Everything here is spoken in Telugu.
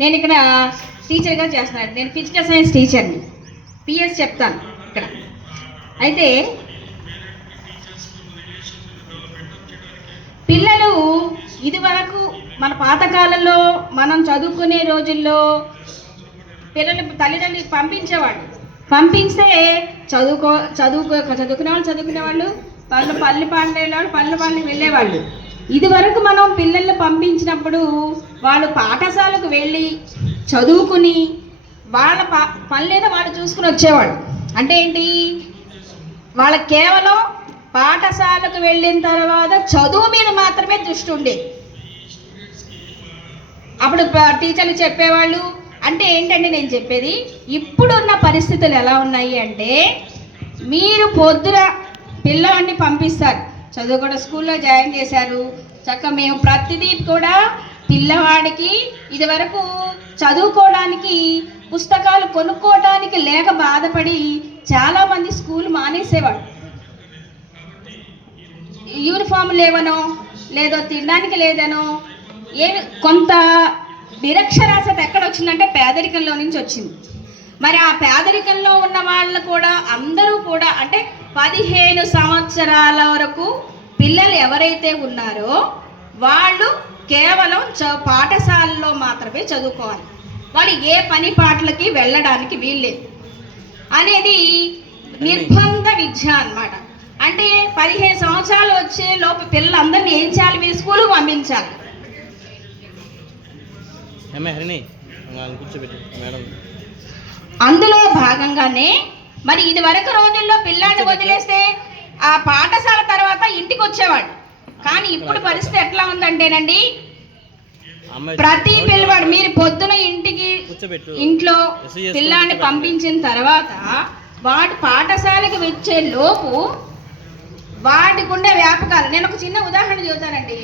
నేను ఇక్కడ టీచర్గా చేస్తున్నాను. నేను ఫిజికల్ సైన్స్ టీచర్ని, పిఎస్ చెప్తాను ఇక్కడ. అయితే పిల్లలు ఇదివరకు మన పాతకాలంలో మనం చదువుకునే రోజుల్లో పిల్లలు తల్లిదండ్రులు పంపించేవాళ్ళు. పంపిస్తే చదువుకునే వాళ్ళు పళ్ళు పాండేవాళ్ళు వెళ్ళేవాళ్ళు. ఇది వరకు మనం పిల్లల్ని పంపించినప్పుడు వాళ్ళు పాఠశాలకు వెళ్ళి చదువుకుని వాళ్ళ పనులేదో వాళ్ళు చూసుకుని వచ్చేవాళ్ళు. అంటే ఏంటి, వాళ్ళకి కేవలం పాఠశాలకు వెళ్ళిన తర్వాత చదువు మీద మాత్రమే దృష్టి ఉండేది. అప్పుడు టీచర్లు చెప్పేవాళ్ళు. అంటే ఏంటంటే నేను చెప్పేది, ఇప్పుడున్న పరిస్థితులు ఎలా ఉన్నాయి అంటే, మీరు పొద్దున పిల్లవాడిని పంపిస్తారు, చదువుకోవడం స్కూల్లో జాయిన్ చేశారు, చక్కగా మేము ప్రతిదీ కూడా పిల్లవాడికి ఇదివరకు చదువుకోవడానికి పుస్తకాలు కొనుక్కోవడానికి లేక బాధపడి చాలామంది స్కూల్ మానేసేవాడు. యూనిఫామ్ లేవనో లేదో తినడానికి లేదనో కొంత నిరక్షరాస్యత ఎక్కడ వచ్చిందంటే పేదరికంలో నుంచి వచ్చింది. మరి ఆ పేదరికంలో ఉన్న వాళ్ళు కూడా అందరూ కూడా అంటే 15 సంవత్సరాల వరకు పిల్లలు ఎవరైతే ఉన్నారో వాళ్ళు కేవలం పాఠశాలలో మాత్రమే చదువుకోవాలి, వాళ్ళు ఏ పని పాటలకి వెళ్ళడానికి వీల్లేదు అనేది నిర్బంధ విద్య అన్నమాట. అంటే 15 సంవత్సరాలు వచ్చే లోపు పిల్లలందరినీ ఏం చేయాలి, మీరు స్కూల్కి పంపించాలి. అందులో భాగంగానే మరి ఇది వరకు రోజుల్లో పిల్లాన్ని వదిలేస్తే ఆ పాఠశాల తర్వాత ఇంటికి వచ్చేవాడు. కానీ ఇప్పుడు పరిస్థితి ఎట్లా ఉందంటేనండి, ప్రతి పిల్లవాడు మీరు పొద్దున ఇంట్లో పిల్లాన్ని పంపించిన తర్వాత వాటి పాఠశాలకు వచ్చే లోపు వాటికి ఉండే వ్యాపకాలు. నేను ఒక చిన్న ఉదాహరణ చెబుతానండి.